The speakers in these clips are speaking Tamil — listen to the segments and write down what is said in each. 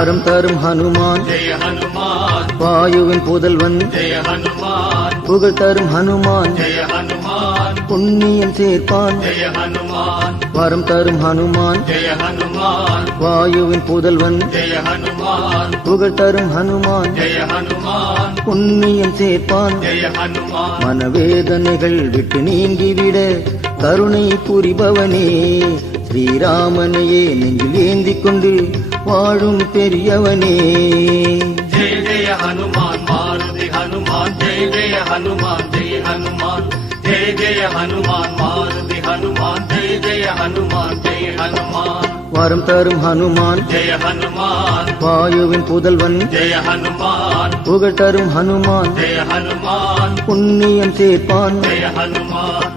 வரம் தரும் ஹனுமான் ஜெய ஹனுமான் வாயுவின் புதல்வன் ஜெய ஹனுமான் புகழ் தரும் ஹனுமான் ஜெய ஹனுமான் புண்ணியம் சேர்ப்பான் ஜெய ஹனுமான் வரம் தரும் ஹனுமான் ஜெய ஹனுமான் வாயுவின் புதல்வன் ஜெய ஹனுமான் புகழ் தரும் ஹனுமான் ஜெய ஹனுமான் புண்ணியம் சேர்ப்பான் ஜெய ஹனுமான் மனவேதனைகள் விட்டு நீங்கிவிட கருணை புரிபவனே ஸ்ரீராமனையே நெஞ்சில் ஏந்திக் கொண்டு வாழும் பெரியவனே ஜெய ஜெய ஹனுமான் மாருதி ஹனுமான் ஜெய ஜெய ஹனுமான் ஜெய ஹனுமான் ஜெய ஜெய ஹனுமான் மாருதி ஹனுமான் ஜெய ஜெய ஹனுமான் ஜெய ஹனுமான் வரம் தரும் ஹனுமான் ஜெய ஹனுமான் வாயுவின் புதல்வன் ஜெய ஹனுமான் புகழ் தரும் ஹனுமான் ஜெய ஹனுமான் புண்ணியம் சேர்ப்பான் ஜெய ஹனுமான்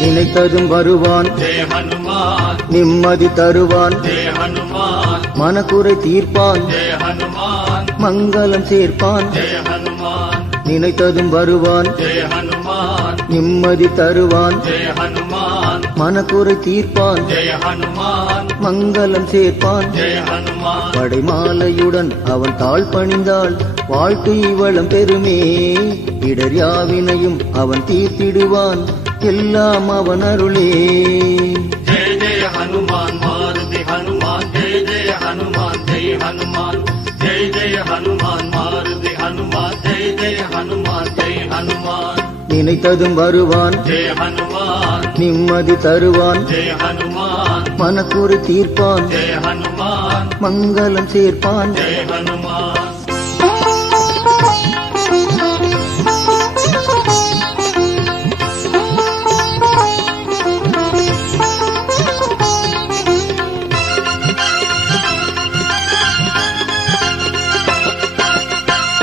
நினைத்ததும் வருவான் ஜெய ஹனுமான் நிம்மதி தருவான் ஜெய ஹனுமான் மனக்குறை தீர்ப்பான் ஜெய ஹனுமான் மங்களம் சேர்ப்பான் ஜெய ஹனுமான் நினைத்ததும் வருவான் ஜெய ஹனுமான் நிம்மதி தருவான் ஜெய ஹனுமான் மனக்குறை தீர்ப்பான் ஜெய ஹனுமான் மங்களம் சேர்ப்பான் ஜெய ஹனுமான் படைமாலையுடன் அவன் தாழ் பணிந்தாள் வாழ்க்கை வளம் பெருமே இடர் யாவினையும் அவன் தீர்த்திடுவான் எல்லாம் அவன் அருளே ஜெய ஜெய ஹனுமான் மாருதி ஹனுமான் ஜெய ஜெய ஹனுமான் ஜெய ஹனுமான் ஜெய ஜெய ஹனுமான் மாருதி ஹனுமான் ஜெய ஜெய ஹனுமான் ஜெய ஹனுமான் நினைத்ததும் வருவான் ஜெய ஹனுமான் நிம்மதி தருவான் ஜெய ஹனுமான் மனக்குறை தீர்ப்பான் ஜெய ஹனுமான் மங்களம் சேர்ப்பான் ஜெய ஹனுமான்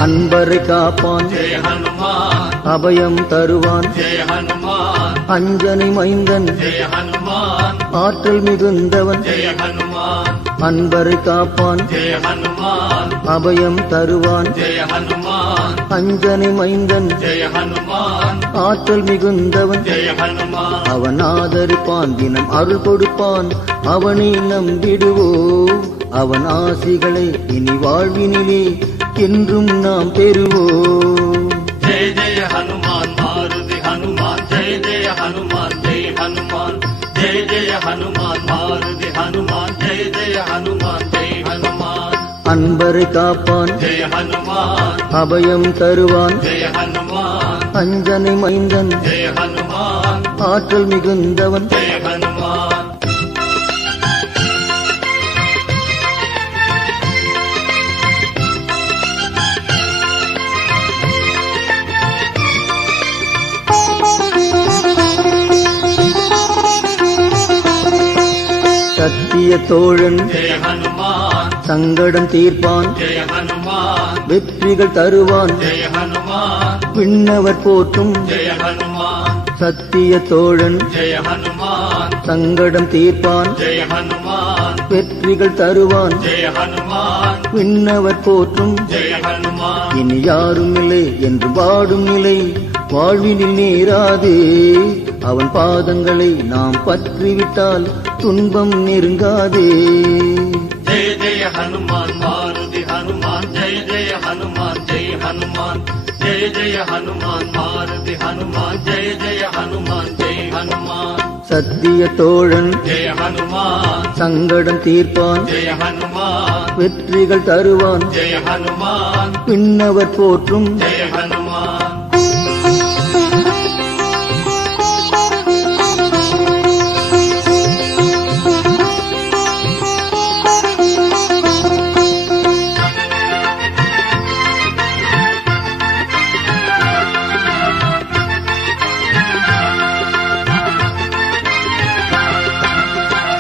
அன்பரை காப்பான் ஜெய ஹனுமான் அபயம் தருவான் ஜெய ஹனுமான் அஞ்சனை மைந்தன் ஜெய ஹனுமான் ஆற்றல் மிகுந்தவன் ஜெய ஹனுமான் அன்பரை காப்பான் ஜெய ஹனுமான் அபயம் தருவான் ஜெய ஹனுமான் அஞ்சனை மைந்தன் ஜெய ஹனுமான் ஆற்றல் மிகுந்தவன் ஜெய ஹனுமான் அவன் ஆதரிப்பான் தினம் அருள் கொடுப்பான் அவனை நம்பிடுவோம் அவன் ஆசிகளை இனி வாழ்வினிலே என்றும் நாம் பெறுவோம் ஜெய ஜெய ஹனுமான் மாருதி ஹனுமான் ஜெய ஜெய ஹனுமான் ஜெய ஹனுமான் ஜெய ஜெய ஹனுமான் மாருதி ஹனுமான் ஜெய ஜெய ஹனுமான் ஜெய ஹனுமான் அன்பரை காப்பான் ஜெய ஹனுமான் அபயம் தருவான் ஜெய ஹனுமான் அஞ்சனை மைந்தன் ஜெய ஹனுமான் ஆற்றல் மிகுந்தவன் ஜெய ஹனுமான் சத்திய தோழன் ஜெய ஹனுமான் சங்கடம் தீர்ப்பான் ஜெய ஹனுமான் வெற்றிகள் தருவான் ஜெய ஹனுமான் விண்ணவர் போற்றும் ஜெய ஹனுமான் சத்திய தோழன் ஜெய ஹனுமான் சங்கடம் தீர்ப்பான் ஜெய ஹனுமான் வெற்றிகள் தருவான் ஜெய ஹனுமான் விண்ணவர் போற்றும் ஜெய ஹனுமான் இனி யாரும் இல்லை என்று வாடும் நிலை வாழ்வினில் நேராதே அவன் பாதங்களை நாம் பற்றிவிட்டால் துன்பம் நெருங்காதே ஜெய ஜெய ஹனுமான் மாருதி ஹனுமான் ஜெய ஜெய ஹனுமான் ஜெய ஹனுமான் ஜெய ஜெய ஹனுமான் மாருதி ஹனுமான் ஜெய ஜெய ஹனுமான் ஜெய ஹனுமான் சத்திய தோழன் ஜெய ஹனுமான் சங்கடம் தீர்ப்பான் ஜெய ஹனுமான் வெற்றிகள் தருவான் ஜெய ஹனுமான் விண்ணவர் போற்றும் ஜெய ஹனுமான்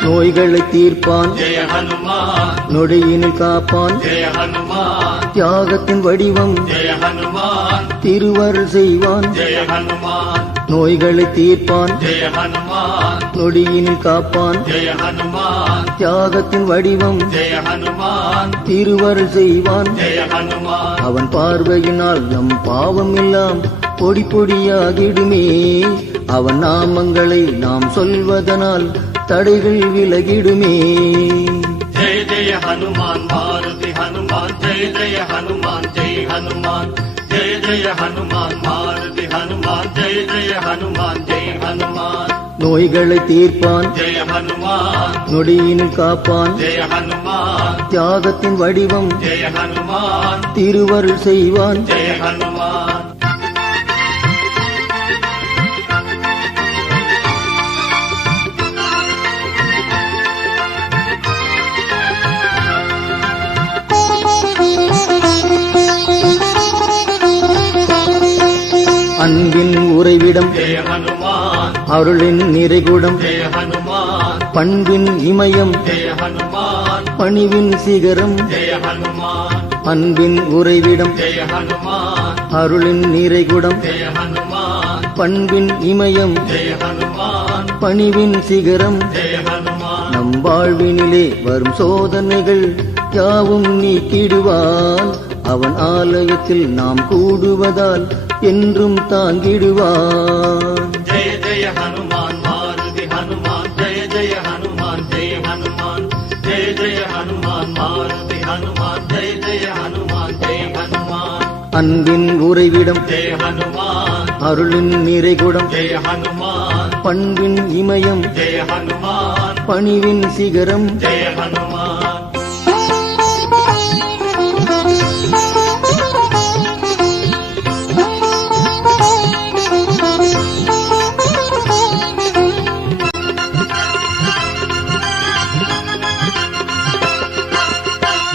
நோய்களை தீர்ப்பான் ஜெய ஹனுமான் நொடியினில் காப்பான் ஜெய ஹனுமான் தியாகத்தின் வடிவம் ஜெய ஹனுமான் திருவருள் செய்வான் ஜெய ஹனுமான் நோய்களை தீர்ப்பான் ஜெய ஹனுமான் நொடியினில் காப்பான் ஜெய ஹனுமான் தியாகத்தின் வடிவம் ஜெய ஹனுமான் திருவருள் செய்வான் ஜெய ஹனுமான் அவன் பார்வையினால் நம் பாவம் எல்லாம் பொடி பொடியாகிடுமே அவன் நாமங்களை நாம் சொல்வதனால் தடைகள் விலகிடுமே ஜெய ஜெய ஹனுமான் மாருதி ஹனுமான் ஜெய ஜெய ஹனுமான் ஜெய் ஹனுமான் ஜெய ஜெய ஹனுமான் மாருதி ஹனுமான் ஜெய ஜெய ஹனுமான் ஜெய் ஹனுமான் நோய்களை தீர்ப்பான் ஜெய ஹனுமான் நொடியினில் காப்பான் ஜெய ஹனுமான் தியாகத்தின் வடிவம் ஜெய ஹனுமான் திருவருள் செய்வான் ஜெய ஹனுமான் அன்பின் உறைவிடம் ஜெய ஹனுமான் அருளின் நிறைகுடம் ஜெய ஹனுமான் பண்பின் இமயம் ஜெய ஹனுமான் பணிவின் சிகரம் ஜெய ஹனுமான் அன்பின் உறைவிடம் ஜெய ஹனுமான் அருளின் நிறைகுடம் ஜெய ஹனுமான் பண்பின் இமயம் ஜெய ஹனுமான் பணிவின் சிகரம் ஜெய ஹனுமான் நம் வாழ்வினிலே வரும் சோதனைகள் யாவும் நீக்கிடுவான் அவன் ஆலயத்தில் நாம் கூடுவதால் என்றும் தாங்கிடுவான் ஜெய ஜெய ஹனுமான் மாருதி ஹனுமான் ஜெய ஜெய ஹனுமான் ஜெய் ஹனுமான் ஜெய ஜெய ஹனுமான் மாருதி ஹனுமான் ஜெய ஜெய ஹனுமான் ஜெய் ஹனுமான் அன்பின் உறைவிடம் ஜெய ஹனுமான் அருளின் நிறைகுடம் ஜெய ஹனுமான் பண்பின் இமயம் ஜெய ஹனுமான் பணிவின் சிகரம் ஜெய ஹனுமான்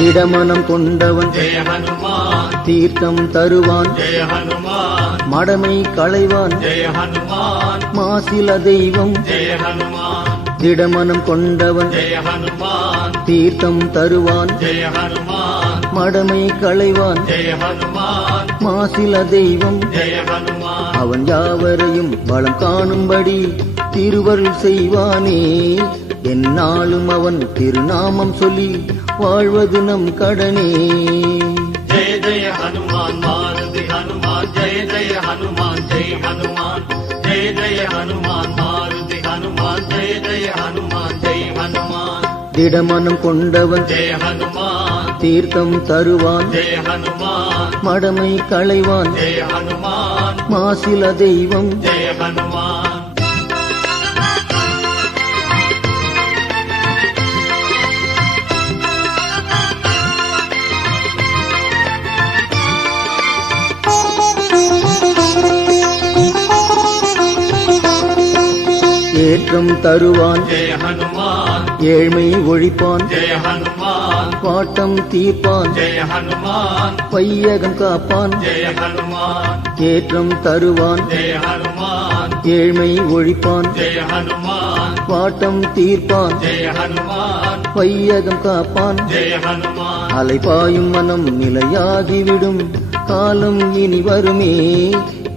இடமனம் கொண்டவன் ஜெய ஹனுமான் தீர்த்தம் தருவான் ஜெய ஹனுமான் மடமை களைவான் ஜெய ஹனுமான் மாசில தெய்வம் ஜெய ஹனுமான் திடமனம் கொண்டவன் ஜெய ஹனுமான் தீர்த்தம் தருவான் ஜெய ஹனுமான் மடமை களைவான் ஜெய ஹனுமான் மாசில தெய்வம் ஜெய ஹனுமான் அவன் யாவரையும் பலம் காணும்படி திருவருள் செய்வானே எந்நாளும் அவன் திருநாமம் சொல்லி வாழ்வது நம் கடனே ஜெய ஜெய ஹனுமான் மாருதி ஹனுமான் ஜெய ஜெய ஹனுமான் ஜெய் ஹனுமான் ஜெய ஜெய ஹனுமான் மாருதி ஹனுமான் ஜெய ஜெய ஹனுமான் ஜெய் ஹனுமான் திடமனம் கொண்டவன் ஜெய ஹனுமான் தீர்த்தம் தருவான் ஜெய ஹனுமான் மடமை களைவான் ஜெய ஹனுமான் மாசில தெய்வம் ஜெய ஹனுமான் ஏற்றம் தருவான் ஜெய ஹனுமான் ஏழ்மை ஒழிப்பான் ஜெய ஹனுமான் பாட்டம் தீர்ப்பான் ஜெய ஹனுமான் பையகம் காப்பான் ஜெய ஹனுமான் ஏற்றம் தருவான் ஜெய ஹனுமான் ஏழ்மை ஒழிப்பான் ஜெய ஹனுமான் பாட்டம் தீர்ப்பான் ஜெய ஹனுமான் பையகம் காப்பான் ஜெய ஹனுமான் அலைபாயும் மனம் நிலையாகிவிடும் காலம் இனி வருமே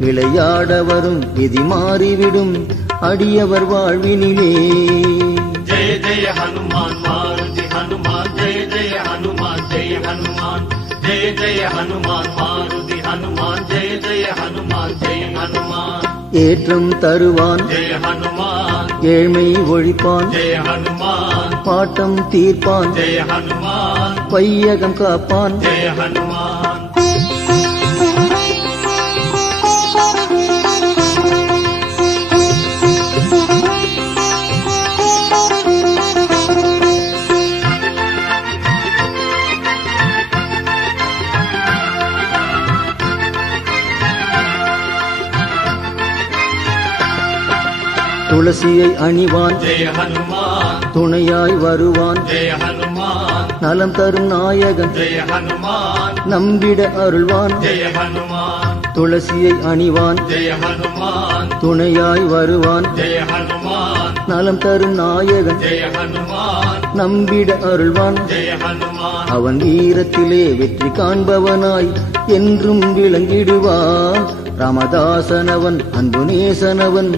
விளையாட வரும் விதி மாறிவிடும் அடியவர் வாழ்வினிலே ஜெய ஜெய ஹனுமான் மாருதி ஹனுமான் ஜெய ஜெய ஹனுமான் ஜெய ஹனுமான் ஜெய ஜெய ஹனுமான் மாருதி ஹனுமான் ஜெய ஜெய ஹனுமான் ஜெய ஹனுமான் ஏற்றம் தருவான் ஜெய ஹனுமான் ஏழ்மை ஒழிப்பான் ஜெய ஹனுமான் பாட்டம் தீர்ப்பான் ஜெய ஹனுமான் பையகம் காப்பான் ஜெய ஹனுமான் துளசியை அணிவான் ஜெய ஹனுமான் துணையாய் வருவான் ஜெய ஹனுமான் நலம் தரும் நாயகன் ஜெய ஹனுமான் நம்பிட அருள்வான் ஜெய ஹனுமான் துளசியை அணிவான் ஜெய ஹனுமான் துணையாய் வருவான் ஜெய ஹனுமான் நலம் தரும் நாயகன் ஜெய ஹனுமான் நம்பிட அருள்வான் ஜெய ஹனுமான் அவன் வீரத்திலே வெற்றி காண்பவனாய் என்றும் விளங்கிடுவான் ராமதாசனவன் அன்பு நேசனவன்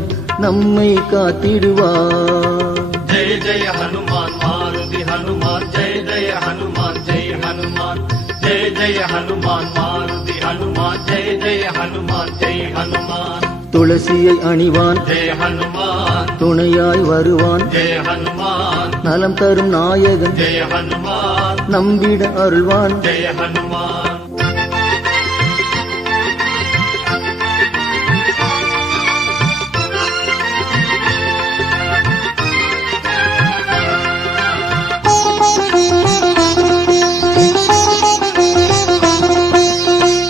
நம்மை காத்திடுவான். ஜெய ஜெய ஹனுமான் மாருதி ஹனுமான் ஜெய ஜெய ஹனுமான் ஜெய ஹனுமான் ஜெய ஜெய ஹனுமான் மாருதி ஹனுமான் ஜெய ஜெய ஹனுமான் ஜெய ஹனுமான். துளசியை அணிவான் ஜெய ஹனுமான் துணையாய் வருவான். ஜெய ஹனுமான் நலம் தரும் நாயகன் ஜெய ஹனுமான் நம்பிட அருள்வான். ஜெய ஹனுமான்.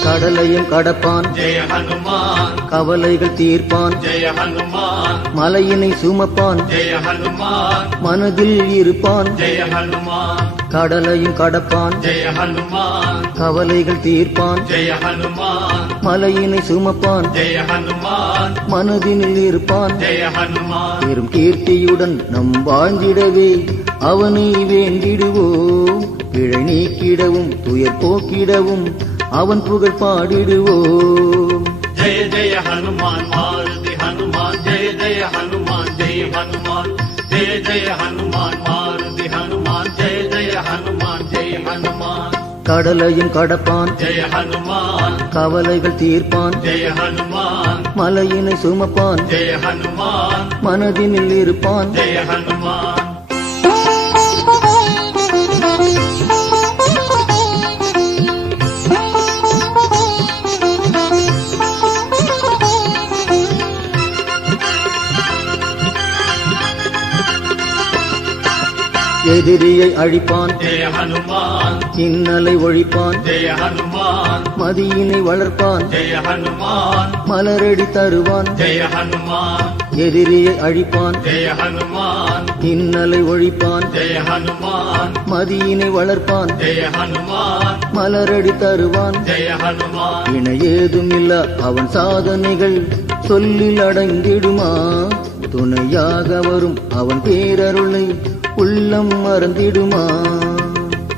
கடலையும் கடப்பான் ஜெய ஹனுமான் கவலைகள் தீர்ப்பான். ஜெய ஹனுமான் மலையினை சுமப்பான் ஜெய ஹனுமான் மனதில் இருப்பான். ஜெய ஹனுமான் கடலையும் கடப்பான் ஜெய ஹனுமான் கவலைகள் தீர்ப்பான். ஜெய ஹனுமான் மலையினை சுமப்பான் ஜெய ஹனுமான் மனதினில் இருப்பான். ஜெய ஹனுமான். பெரும் கீர்த்தியுடன் நம் வாழ்ந்திடவே அவனை வேண்டிடுவோம். பிழை நீக்கிடவும் துயர் போக்கிடவும் அவன் புகழ் பாடிடுவோம். ஜெய ஜெய ஹனுமான் மாருதி ஹனுமான் ஜெய ஜெய ஹனுமான் ஜெய ஹனுமான் ஜெய ஜெய ஹனுமான் மாருதி ஹனுமான் ஜெய ஜெய ஹனுமான் ஜெய ஹனுமான். கடலையும் கடப்பான் ஜெய ஹனுமான் கவலைகள் தீர்ப்பான். ஜெய ஹனுமான் மலையினை சுமப்பான் ஜெய ஹனுமான் மனதினில் இருப்பான். ஜெய ஹனுமான். எதிரியை அழிப்பான் ஜெய ஹனுமான் இன்னலை ஒழிப்பான். ஜெய ஹனுமான் மதியினை வளர்ப்பான் ஜெய ஹனுமான் மலரடி தருவான். ஜெய ஹனுமான் எதிரியை அழிப்பான் ஜெய ஹனுமான் இன்னலை ஒழிப்பான். ஜெய ஹனுமான் மதியினை வளர்ப்பான் ஜெய ஹனுமான் மலரடி தருவான். ஜெய ஹனுமான். இணை ஏதுமில்ல அவன் சாதனைகள் சொல்லில் அடங்கிடுமா. துணையாக வரும் அவன் பேரருளை உள்ளம் மறந்திடுமா.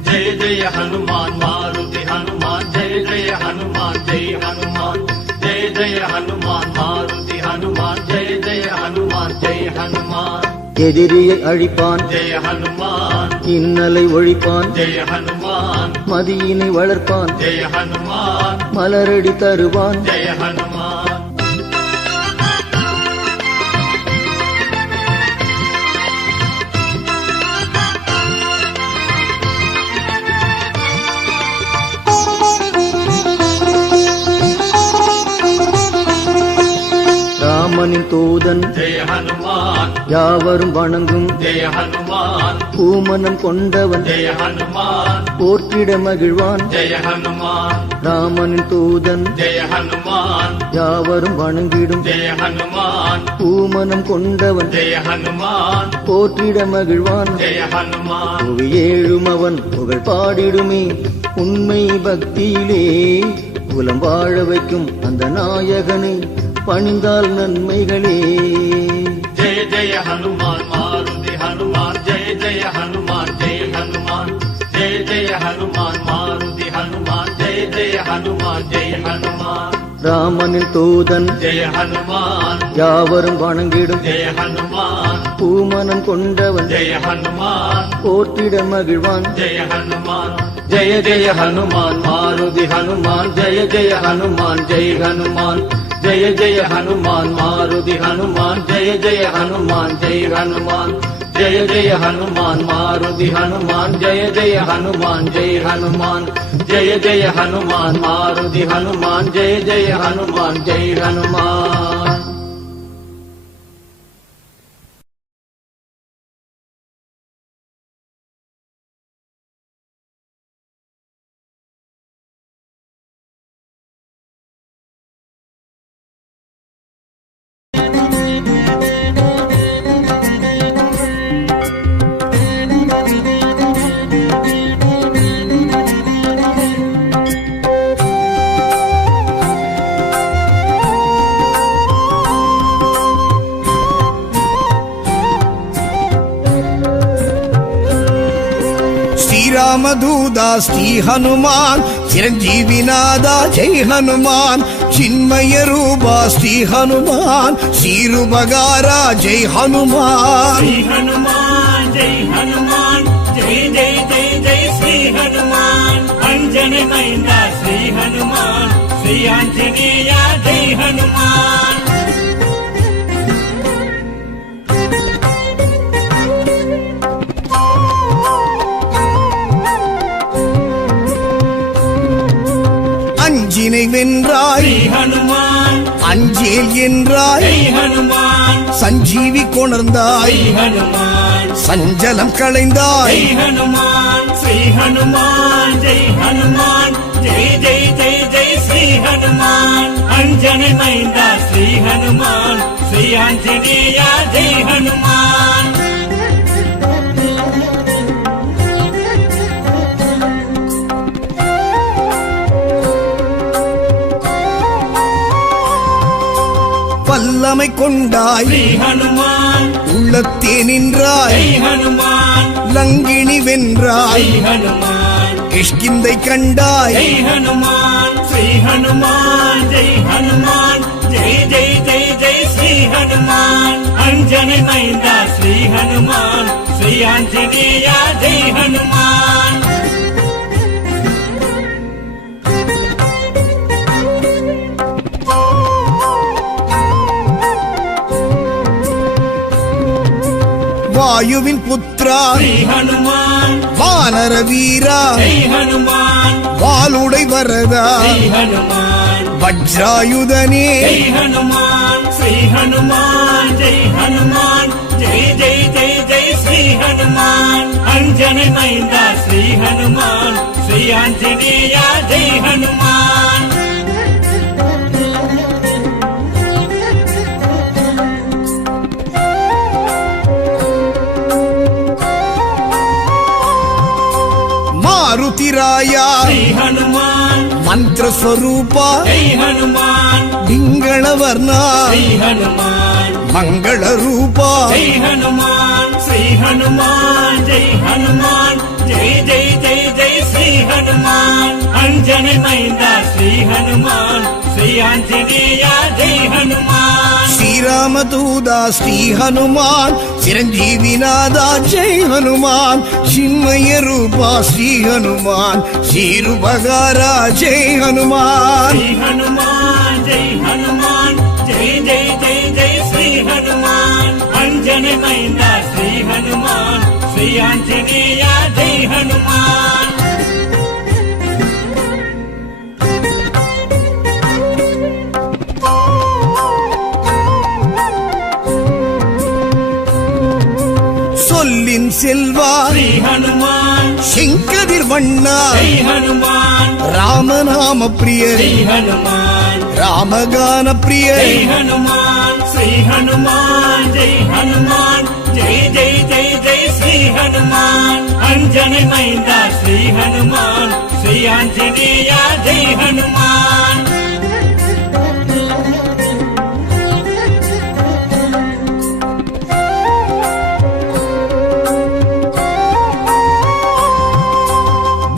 ஜெய ஜெய ஹனுமான் மாருதி ஹனுமான் ஜெய ஜெய ஹனுமான் ஜெய ஹனுமான் ஜெய ஜெய ஹனுமான் மாருதி ஹனுமான் ஜெய ஜெய ஹனுமான் ஜெய ஹனுமான். எதிரியை அழிப்பான் ஜெய ஹனுமான் இன்னலை ஒழிப்பான். ஜெய ஹனுமான் மதியினை வளர்ப்பான் ஜெய ஹனுமான் மலரடி தருவான். ஜெய ஹனுமான். ராமனின் தூதன் ஜெய ஹனுமான் யாவரும் வணங்கும் ஜெய ஹனுமான் பூமனம் கொண்டவன் ஜெய ஹனுமான் போற்றிட மகிழ்வான். ஜெய ஹனுமான் ராமனின் தூதன் ஜெய ஹனுமான் யாவரும் வணங்கிடும் ஜெய ஹனுமான் பூமனம் கொண்டவன் ஜெய ஹனுமான் போற்றிட மகிழ்வான். ஜெய ஹனுமான். புவி ஏழும் அவன் புகழ் பாடிடுமே உண்மை பக்தியிலே. குலம் வாழ வைக்கும் அந்த நாயகனை பணிந்தால் நன்மைகளே. ஜெய ஜெய ஹனுமான் மாருதி ஹனுமான் ஜெய ஜெய ஹனுமான் ஜெய ஹனுமான் ஜெய ஜெய ஹனுமான் மாருதி ஹனுமான் ஜெய ஜெய ஹனுமான் ஜெய ஹனுமான். ராமனின் தூதன் ஜெய ஹனுமான் யாவரும் வணங்கிடும் ஜெய ஹனுமான் பூமனம் கொண்டவன் ஜெய ஹனுமான் போற்றிட மகிழ்வான். ஜெய ஹனுமான். ஜெய ஜெய ஹனுமான் மாருதி ஹனுமான் ஜெய ஜெய ஹனுமான் ஜெய ஹனுமான் ஜெய ஜெய ஹனுமான் மாருதி ஹனுமான் ஜெய ஜெய ஹனுமான் ஜெய ஹனுமான் ஜெய ஜெய ஹனுமான் மாருதி ஹனுமான் ஜெய ஜெய ஹனுமான் ஜெய ஹனுமான் ஜெய ஜெய ஹனுமான் மாருதி ஹனுமான் ஜெய ஜெய ஹனுமான் ஜெய ஹனுமான். శ్రీరామదూత శ్రీ హనుమాన్ చిరంజీవినాథ జై హనుమాన్ ಚಿನ್ಮಯ ರೂಪ ಶ್ರೀ ಹನುಮಾನ್ ಶ್ರೀರುಬಗಾರ ಜೈ ಹನುಮಾನ್ श्री हनुमान जय हनुमान जय जय जय जय श्री हनुमान अंजनी मैंदा श्री हनुमान श्री आंजनेय जय हनुमान அஞ்சினை வென்றாய் श्री हनुमान அஞ்சேல் என்றாய் जय हनुमान சஞ்சீவி கொணர்ந்தாய் श्री हनुमान சஞ்சலம் களைந்தாய் जय हनुमान श्री हनुमान जय हनुमान जय जय जय जय श्री हनुमान अंजनी मैंदा श्री हनुमान श्री आंजनेय जय हनुमान வல்லமை கொண்டாய் श्री हनुमान உள்ளத்தே நின்றாய் जय हनुमान லங்கினி வென்றாய் जय हनुमान கிஷ்கிந்தை கண்டாய் जय हनुमान श्री हनुमान जय हनुमान जय जय जय जय श्री हनुमान अंजनी मैंदा श्री हनुमान श्री आंजनेय जय हनुमान வாயுவின் புத்ரா श्री हनुमान வானர வீரா जय हनुमान வாளுடை வரதா जय हनुमान வஜ்ராயுதனே जय हनुमान श्री हनुमान जय हनुमान जय जय जय जय श्री हनुमान अंजनी मैंदा श्री हनुमान श्री आंजनेय जय हनुमान ಮಾರುತಿರಾಯ श्री हनुमान ಮಂತ್ರ ಸ್ವರೂಪ जय हनुमान ಪಿಂಗಳವರ್ಣ श्री हनुमान ಮಂಗಳ ರೂಪ जय हनुमान श्री हनुमान जय हनुमान जय जय जय जय श्री हनुमान अंजनी मैंदा श्री हनुमान श्री आंजनेय जय हनुमान ಶ್ರೀರಾಮದೂತ ಶ್ರೀ ಹನುಮಾನ್ ಚಿರಂಜೀವಿನಾದ ಜೈ ಹನುಮಾನ್ ಚಿನ್ಮಯ ರೂಪ ಶ್ರೀ ಹನುಮಾನ್ ಶ್ರೀರುಬಗಾರ ಜೈ ಹನುಮಾನ್ श्री हनुमान जय हनुमान जय जय जय जय श्री हनुमान अंजनी मैंदा श्री हनुमान श्री आंजनेय जय हनुमान சொல்லின் செல்வா श्री हनुमान செங்கதிர் வண்ணா जय हनुमान ராமநாம பிரியர் श्री हनुमान ராமகான பிரியர் जय हनुमान श्री हनुमान जय हनुमान जय जय जय जय श्री हनुमान अंजनी मैंदा श्री हनुमान श्री आंजनेय जय हनुमान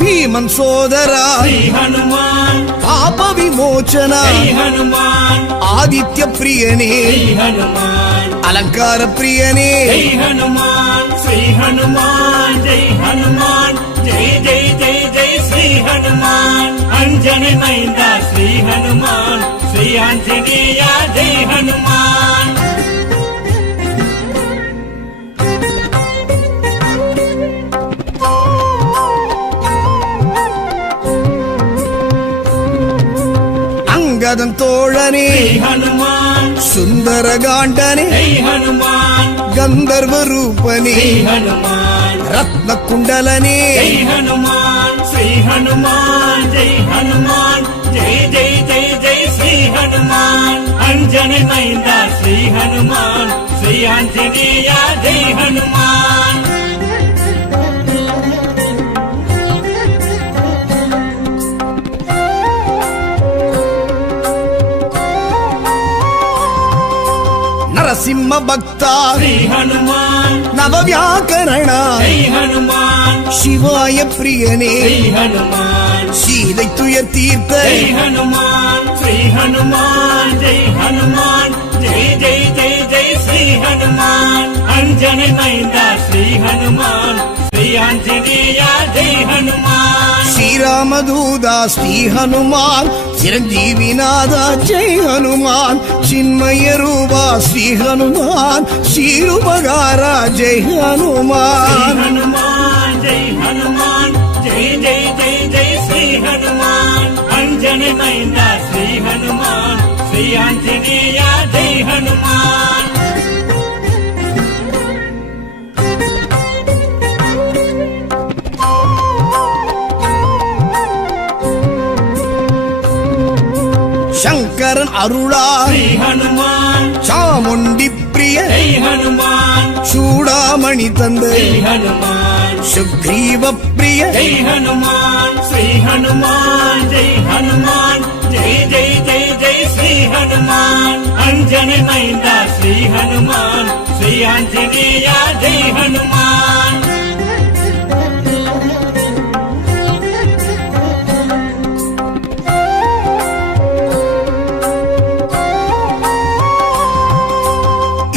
భీమన్ సోదరా श्री हनुमान పాప విమోచన जय हनुमान ఆదిత్య ప్రియనే श्री हनुमान అలంకార ప్రియనే जय हनुमान श्री हनुमान जय हनुमान जय जय जय जय श्री हनुमान अंजनी मैंदा श्री हनुमान श्री आंजनेय जय हनुमान అంగదం తోళనే श्री हनुमान సుందరగాండనే जय हनुमान గంధర్వ రూపనే श्री हनुमान రత్న కుండలనే जय हनुमान श्री हनुमान जय हनुमान जय जय जय जय श्री हनुमान अंजनी मैंदा श्री हनुमान श्री आंजनेय जय हनुमान నరసింహ భక్త श्री हनुमान நவவியாக்கரணா ஜெய் ஹனுமான் சிவாய பிரியனே ஜெய் ஹனுமான் சீதை துயர் தீர்த்த ஜெய் ஹனுமான் ஸ்ரீ ஹனுமான் ஜெய் ஹனுமான் ஜெய் ஜெய் ஜெய் ஜெய் ஸ்ரீ ஹனுமான் அஞ்சனை மைந்தா ஸ்ரீ ஹனுமான் ஸ்ரீ ஆஞ்சநேயா ஜெய் ஹனுமான் ஸ்ரீராமதூதா ஸ்ரீ ஹனுமான் சிரஞ்சீவிநாதா ஜெய் ஹனுமான் சின்மய ரூபா ஸ்ரீ ஹனுமான் ஸ்ரீருபகாரா ஜெய் ஹனுமான் ஹனுமான் ஜெய் ஹனுமான் ஜெய் ஜெய் ஜெய் ஜெய் ஸ்ரீ ஹனுமான் அஞ்சனை மைந்தா ஸ்ரீ ஹனுமான் ஸ்ரீ ஆஞ்சநேயா ஜெய் ஹனுமான் சங்கரன் அருளால் ஸ்ரீ ஹனுமான் சாமுண்டி பிரிய ஜெய் ஹனுமான் சூடாமணி தந்தை ஜெய் ஹனுமான் சுக்ரீவ பிரிய ஜெய் ஹனுமான் ஸ்ரீ ஹனுமான் ஜெய் ஹனுமான் ஜெய் ஜெய் ஜெய் ஜெய் ஸ்ரீ ஹனுமான் அஞ்சனை மைந்தா ஸ்ரீ ஹனுமான் ஸ்ரீ ஆஞ்சநேயா ஜெய் ஹனுமான்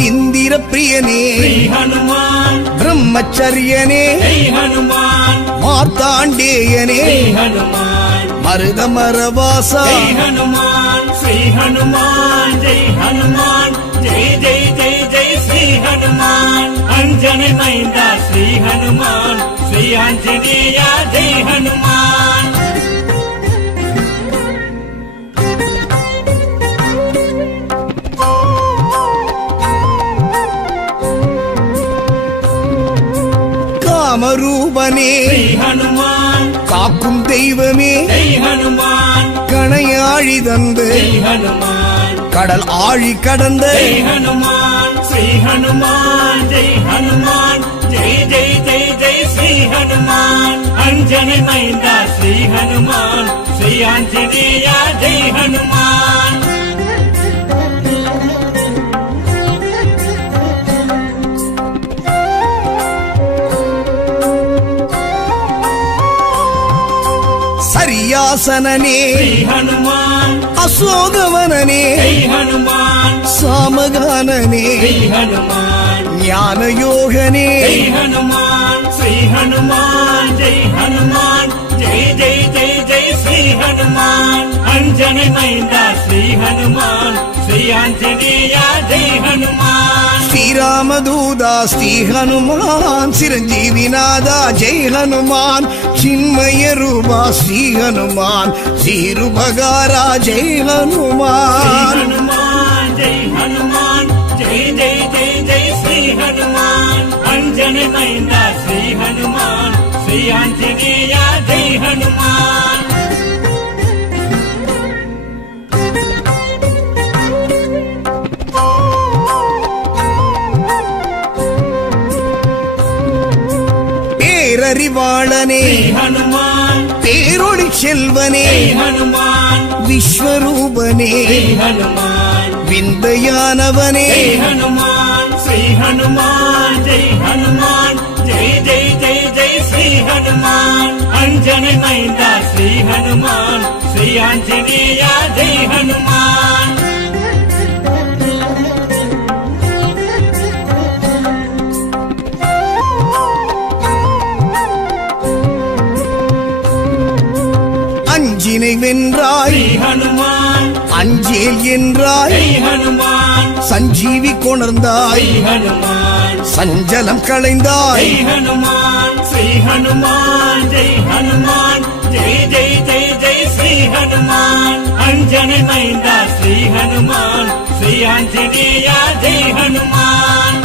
இந்திர பிரியனே ஸ்ரீ ஹனுமான் பிரம்மச்சரியனே ஜெய் ஹனுமான் மார்த்தாண்டேயனே ஸ்ரீ ஹனுமான் மருதமரவாசா ஜெய் ஹனுமான் ஸ்ரீ ஹனுமான் ஜெய் ஹனுமான் ஜெய் ஜெய் ஜெய் ஜெய் ஸ்ரீ ஹனுமான் அஞ்சனை மைந்தா ஸ்ரீ ஹனுமான் ஸ்ரீ ஆஞ்சநேயா ஜெய் ஹனுமான் காமரூபனே ஸ்ரீ ஹனுமான் காக்கும் தெய்வமே ஜெய் ஹனுமான் கணையாழி தந்து ஜெய் ஹனுமான் கடல் ஆழி கடந்த ஜெய் ஹனுமான் ஸ்ரீ ஹனுமான் ஜெய் ஹனுமான் ஜெய் ஜெய் ஜெய் ஜெய் ஸ்ரீ ஹனுமான் அஞ்சனை மைந்தா ஸ்ரீ ஹனுமான் ஸ்ரீ ஆஞ்சநேயா ஜெய் ஹனுமான் சரியாசனனே ஸ்ரீ ஹனுமான் அசோகவனனே ஜெய் ஹனுமான் சாமகானனே ஜெய் ஹனுமான் ஞானயோகனே ஜெய் ஹனுமான் ஸ்ரீ ஹனுமான் ஜெய் ஹனுமான் ஜெய் ஜெய் ஜெய் ஜெய் ஸ்ரீ ஹனுமான் அஞ்சனை மைந்தா ஸ்ரீ ஹனுமான் ஸ்ரீ ஆஞ்சநேயா ஜெய் ஹனுமான் ஸ்ரீராமதூதா ஸ்ரீ ஹனுமான் சிரஞ்சீவிநாதா ஜெய் ஹனுமான் சின்மய ரூபா ஸ்ரீ ஹனுமான் ஸ்ரீருபகாரா ஜெய் ஹனுமான் ஹனுமான் ஜெய் ஹனுமான் ஜெய் ஜெய் ஜெய் ஜெய் ஸ்ரீ ஹனுமான் அஞ்சனை மைந்தா ஸ்ரீ ஹனுமான் ஸ்ரீ ஆஞ்சநேயா ஜெய் ஹனுமான் பேரறிவாளனே ஸ்ரீ ஹனுமான் பேரொளி செல்வனே ஜெய் ஹனுமான் விஸ்வரூபனே ஜெய் ஹனுமான் விந்தையானவனே ஜெய் ஹனுமான் ஸ்ரீ ஹனுமான் ஜெய் ஹனுமான் ஜெய் ஜெய் ஜெய் ஜெய் ஸ்ரீ ஹனுமான் அஞ்சனை மைந்தா ஸ்ரீ ஹனுமான் ஸ்ரீ ஆஞ்சநேயா ஜெய் ஹனுமான் அஞ்சினை வென்றாய் ஸ்ரீ ஹனுமான் அஞ்சேல் என்றாய் ஜெய் ஹனுமான் சஞ்சீவி கொணர்ந்தாய் ஜெய் ஹனுமான் சஞ்சலம் களைந்தாய் ஜெய் ஹனுமான் ஸ்ரீ ஹனுமான் ஜெய் ஹனுமான் ஜெய் ஜெய் ஜெய் ஜெய் ஸ்ரீ ஹனுமான் அஞ்சனை மைந்தா ஸ்ரீ ஹனுமான் ஸ்ரீ ஆஞ்சநேயா ஜெய் ஹனுமான்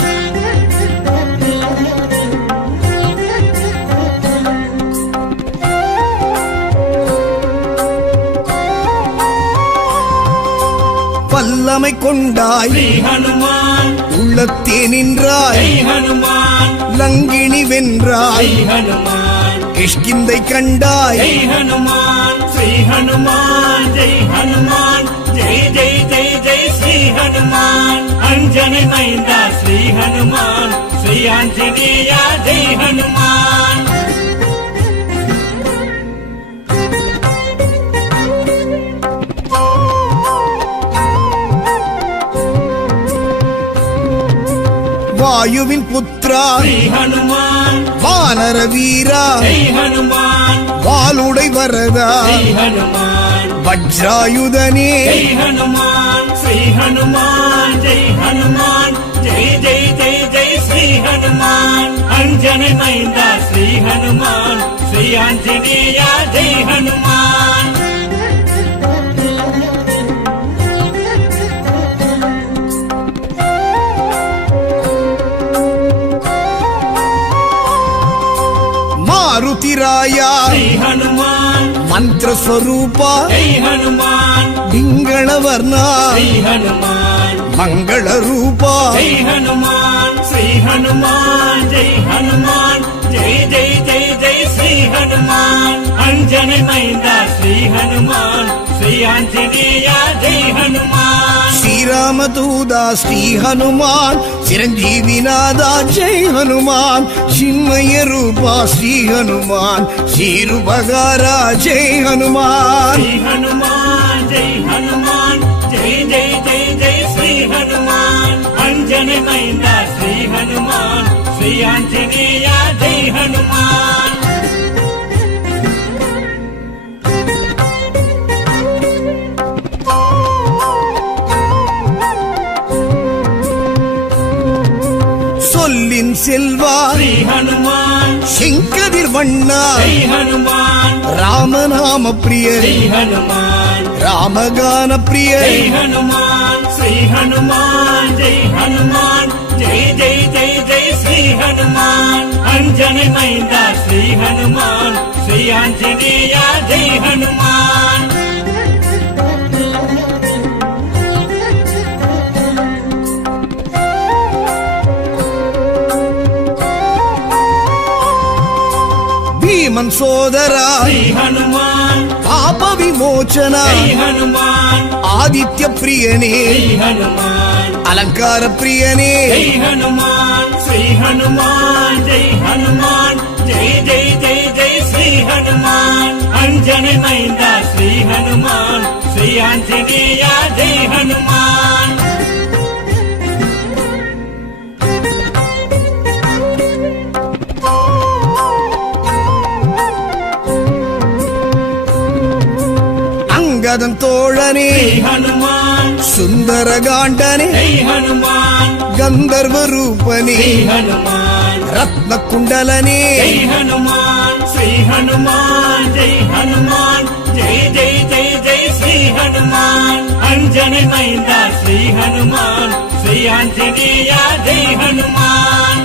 வல்லமை கொண்டாய் ஸ்ரீ ஹனுமான் உள்ளத்தே நின்றாய் ஜெய் ஹனுமான் லங்கினி வென்றாய் ஜெய் ஹனுமான் கிஷ்கிந்தை கண்டாய் ஜெய் ஹனுமான் ஸ்ரீ ஹனுமான் ஜெய் ஹனுமான் ஜெய் ஜெய் ஜெய் ஜெய் ஸ்ரீ ஹனுமான் அஞ்சனை மைந்தா ஸ்ரீ ஹனுமான் ஸ்ரீ ஆஞ்சநேய ஜெய் ஹனுமான். வாயுவின் புத்ரா ஸ்ரீ ஹனுமான் வானர வீரா ஜெய் ஹனுமான். வாளுடை வரதா ஸ்ரீ ஹனுமான் வஜ்ராயுதனே ஜெய் ஹனுமான். ஸ்ரீ ஹனுமான் ஜெய் ஹனுமான். ஜெய் ஜெய் ஜெய் ஜெய் ஸ்ரீ ஹனுமான். அஞ்சனை மைந்தா ஸ்ரீ ஹனுமான். ஸ்ரீ ஆஞ்சநேய ஜெய் ஹனுமான். மாருதிராயா ஸ்ரீ ஹனுமான் மந்திர ஸ்வரூபா ஜெய் ஹனுமான். பிங்களவர்ணா ஸ்ரீ ஹனுமான் மங்கள ரூபா ஜெய் ஹனுமான். ஸ்ரீ ஹனுமான் ஜெய் ஹனுமான். ஜெய் ஜெய் ஜெய் ஜெய் ஸ்ரீ ஹனுமான். அஞ்சனை மைந்தா ஸ்ரீ ஹனுமான். ஸ்ரீ ஆஞ்சநேய ஜெய் ஹனுமான். ஸ்ரீராமதூதா ஸ்ரீ ஹனுமான் சிரஞ்சீவிநாதா ஜெய் ஹனுமான் சின்மய ரூபா ஸ்ரீ ஹனுமான் ஸ்ரீருபகாரா ஜெய் ஹனுமான் ஸ்ரீ ஹனுமான் ஜெய் ஹனுமான். ஜெய் ஜெய் ஜெய் ஜெய் ஸ்ரீ ஹனுமான். அஞ்சனை மைந்தா ஸ்ரீ ஹனுமான். ஸ்ரீ ஆஞ்சநேய ஜெய் ஹனுமான். சொல்லின் செல்வா ஸ்ரீ ஹனுமான் செங்கதிர் வண்ணா ஜெய் ஹனுமான். ராமநாம பிரிய ஸ்ரீ ஹனுமான் ராமகான பிரிய ஜெய் ஹனுமான். ஸ்ரீ ஹனுமான் ஜெய் ஹனுமான். ஜெய் ஜெய் ஜெய் ஜெய் ஸ்ரீ ஹனுமான். அஞ்சனை மைந்தா ஸ்ரீ ஹனுமான். ஸ்ரீ ஆஞ்சநேய ஜெய் ஹனுமான். பீமன் சோதரா ஸ்ரீ ஹனுமான் பாப விமோச்சனா ஜெய் ஹனுமான். ஆதித்ய பிரியனே ஸ்ரீ ஹனுமான் அலங்கார பிரியனே ஜெய் ஹனுமான். ஸ்ரீ ஹனுமான் ஜெய் ஹனுமான். ஜெய் ஜெய் ஜெய் ஜெய் ஸ்ரீ ஹனுமான். அஞ்சனை மைந்தா ஸ்ரீ ஹனுமான். ஸ்ரீ ஆஞ்சநேய ஜெய் ஹனுமான். அங்கதன் தோழனே ஸ்ரீ ஹனுமான் சுந்தரகாண்டனே ஜெய் ஹனுமான். கந்தர்வ ரூபனே ஸ்ரீ ஹனுமான் ரத்ன குண்டலனே ஜெய் ஹனுமான். ஸ்ரீ ஹனுமான் ஜெய் ஹனுமான். ஜெய் ஜெய் ஜெய் ஜெய் ஸ்ரீ ஹனுமான். அஞ்சனை மைந்தா ஸ்ரீ ஹனுமான். ஸ்ரீ ஆஞ்சநேய ஜெய் ஹனுமான்.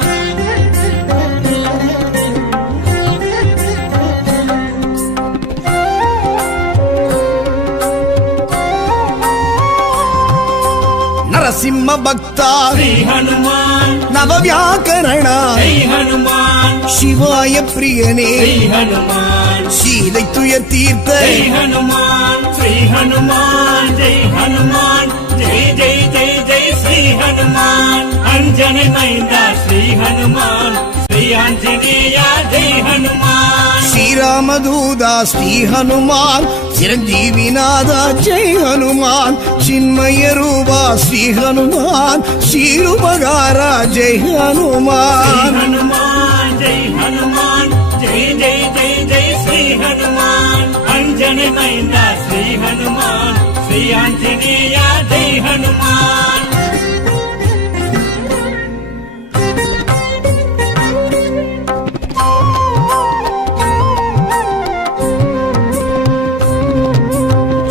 நரசிம்ம பக்தா ஸ்ரீ ஹனுமான் நவவியாக்கரணா ஜெய் ஹனுமான். சிவாய பிரியனே ஸ்ரீ ஹனுமான் சீதை துயர் தீர்த்த ஜெய் ஹனுமான். ஸ்ரீ ஹனுமான் ஜெய் ஹனுமான். ஜெய் ஜெய் ஜெய் ஜெய் ஸ்ரீ ஹனுமான். அஞ்சனை மைந்தா ஸ்ரீ ஹனுமான். ஸ்ரீ ஆஞ்சநேய ஜெய் ஹனுமான். ஸ்ரீராமதூதா ஸ்ரீ ஹனுமான் சிரஞ்சீவிநாதா ஜெய் ஹனுமான் சின்மய ரூபா ஸ்ரீ ஹனுமான் ஸ்ரீருபகாரா ஜெய் ஸ்ரீ ஹனுமான் ஹனுமான் ஜெய் ஹனுமான். ஜெய் ஜெய் ஜெய் ஜெய் ஸ்ரீ ஹனுமான். அஞ்சனை மைந்தா ஸ்ரீ ஹனுமான். ஸ்ரீ ஆஞ்சநேய ஜெய் ஹனுமான்.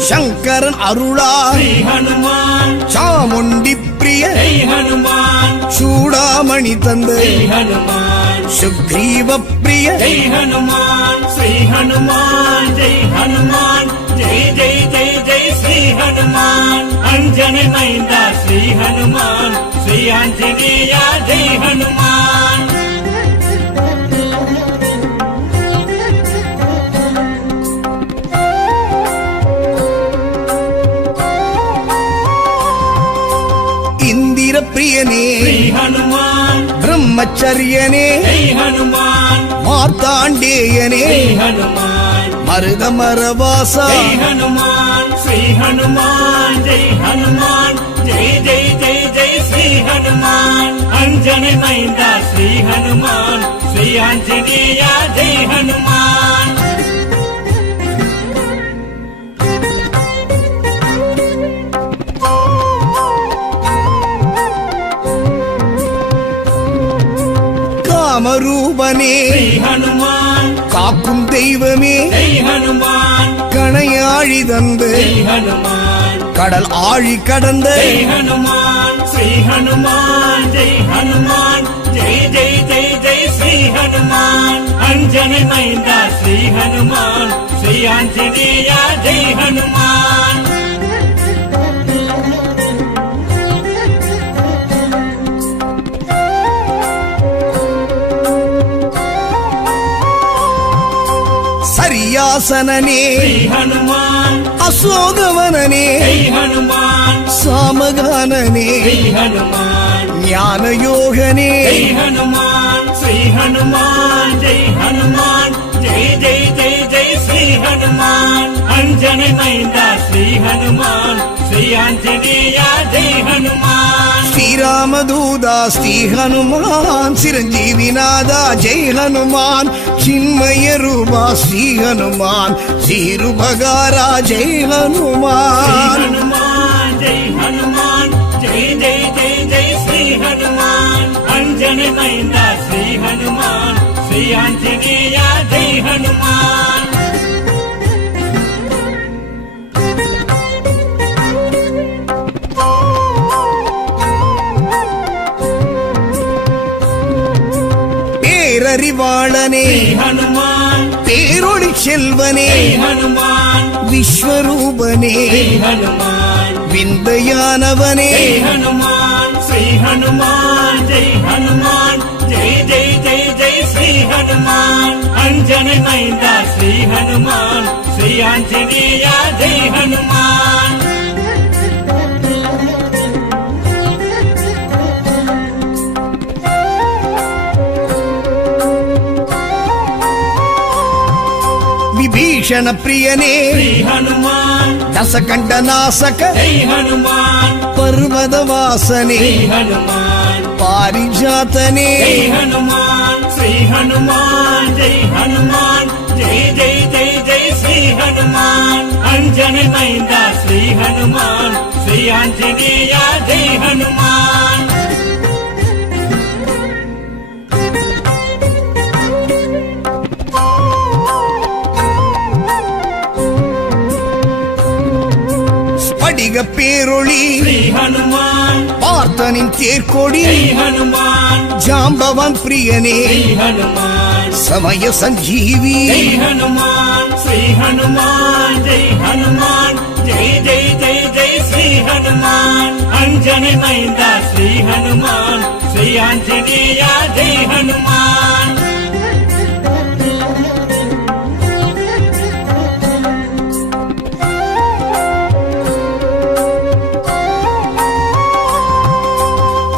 சங்கரன் அருளா ஸ்ரீ ஹனுமான் சாமுண்டி பிரிய ஜெய் ஹனுமான். சூடாமணி தந்த ஸ்ரீ ஹனுமான் சுக்ரீவ பிரிய ஜெய் ஹனுமான். ஸ்ரீ ஹனுமான் ஜெய் ஹனுமான். ஜெய் ஜெய் ஜெய் ஜெய் ஸ்ரீ ஹனுமான். அஞ்சனை மைந்தா ஸ்ரீ ஹனுமான். ஸ்ரீ ஆஞ்சநேய ஜெய் ஹனுமான். இந்திர பிரியனே ஸ்ரீ ஹனுமான் பிரம்ம பிரம்மச்சரியனே ஜெய் ஹனுமான் மார்த்தாண்டேயனே ஜெய் ஹனுமான் மருதமரவாசா ஜெய் ஹனுமான் ஸ்ரீ ஹனுமான் ஜெய் ஹனுமான் ஜெய் ஜெய் ஜெய் ஜெய் ஸ்ரீ ஹனுமான் அஞ்சனை மைந்தா ஸ்ரீ ஹனுமான் ஸ்ரீ ஆஞ்சநேயா ஜெய் ஹனுமான் காமரூபனே ஸ்ரீ ஹனுமான் காக்கும் தெய்வமே ஜெய் ஹனுமான் கணையாழி தந்து ஜெய் ஹனுமான் கடல் ஆழி கடந்த ஜெய் ஹனுமான் ஸ்ரீ ஹனுமான் ஜெய் ஹனுமான் ஜெய் ஜெய் ஜெய் ஜெய் ஸ்ரீ ஹனுமான் அஞ்சனை மைந்தா ஸ்ரீ ஹனுமான் ஸ்ரீ ஆஞ்சநேயா ஜெய் ஹனுமான் சரியாசனனே ஸ்ரீ ஹனுமான் அசோகவனனே ஜெய் ஹனுமான் சாமகானனே ஜெய் ஹனுமான் ஞானயோகனே ஜெய் ஹனுமான் ஸ்ரீ ஹனுமான் ஜெய் ஹனுமான் ஜெய் ஜெய் ஜெய் ஜெய் ஸ்ரீ ஹனுமான் அஞ்சனை மைந்தா ஸ்ரீ ஹனுமான் ஸ்ரீ ஆஞ்சநேயா ஜெய் ஹனுமான் ஸ்ரீராமதூதா ஸ்ரீ ஹனுமான் சிரஞ்சீவிநாதா ஜெய் ஹனுமான் சின்மய ரூபா ஸ்ரீ ஹனுமான் ஸ்ரீருபகாரா ஜெய் ஸ்ரீ ஹனுமான் ஹனுமான் ஜெய் ஹனுமான் ஜெய் ஜெய் ஜெய் ஜெய் ஸ்ரீ ஹனுமான் அஞ்சனை மைந்தா ஸ்ரீ ஹனுமான் ஸ்ரீ ஆஞ்சநேயா ஜெய் ஹனுமான் பேரறிவாளனே ஸ்ரீ ஹனுமான் பேரொளி செல்வனே ஜெய் ஹனுமான் விஸ்வரூபனே ஸ்ரீ ஹனுமான் விந்தையானவனே ஜெய் ஹனுமான் ஸ்ரீ ஹனுமான் ஜெய் ஹனுமான் ஜெய் ஜெய் ஜெய் ஜெய் ஸ்ரீ ஹனுமான் அஞ்சனை மைந்தா ஸ்ரீ ஹனுமான் ஸ்ரீ ஆஞ்சநேயா ஜெய் ஹனுமான் விபீஷண பிரியனே ஸ்ரீ ஹனுமான் தசகண்ட நாசக ஜெய் ஹனுமான் பர்வதவாசனே ஸ்ரீ ஹனுமான் பாரிஜாதனே ஜெய் ஹனுமான் ஸ்ரீ ஹனுமான் ஜெய் ஹனுமான் ஜெய் ஜெய் ஜெய் ஜெய் ஸ்ரீ ஹனுமான் அஞ்சனை மைந்தா ஸ்ரீ ஹனுமான் ஸ்ரீ ஆஞ்சநேயா ஜெய் ஹனுமான் ஸ்படிக பேரொளி ஸ்ரீ ஹனுமான் பார்த்தனின் தேர்கொடி ஜெய் ஹனுமான் ஜாம்பவன் பிரியனே ஸ்ரீ ஹனுமான் சமய சஞ்சீவி ஜெய் ஹனுமான் ஸ்ரீ ஹனுமான் ஜெய் ஹனுமான் ஜெய் ஜெய் ஜெய் ஜெய் ஸ்ரீ ஹனுமான் அஞ்சனை மைந்தா ஸ்ரீ ஹனுமான் ஸ்ரீ ஆஞ்சநேயா ஜெய் ஹனுமான்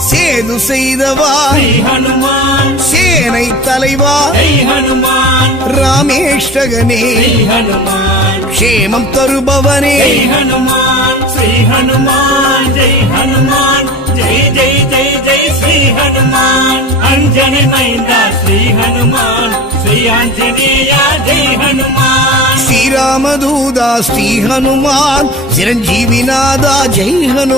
சேது செய்தவா ஸ்ரீ ஹனுமான் சேனை தலைவா ஜெய் ஹனுமான் ராமேஷ்டகனே ஸ்ரீ ஹனுமான் க்ஷேமம் தருபவனே ஜெய் ஹனுமான் ஸ்ரீ ஹனுமான் ஜெய் ஹனுமான் ஜெய் ஜெய் ஜெய் ஜெய் ஸ்ரீ ஹனுமான் அஞ்சனை மைந்தா ஸ்ரீ ஹனுமான் ஸ்ரீ ஆஞ்சநேயா ஜெய் ஹனுமான் ஸ்ரீராமதூதா ஸ்ரீ ஹனுமான் சிரஞ்சீவிநாதா ஜெய் ஹனு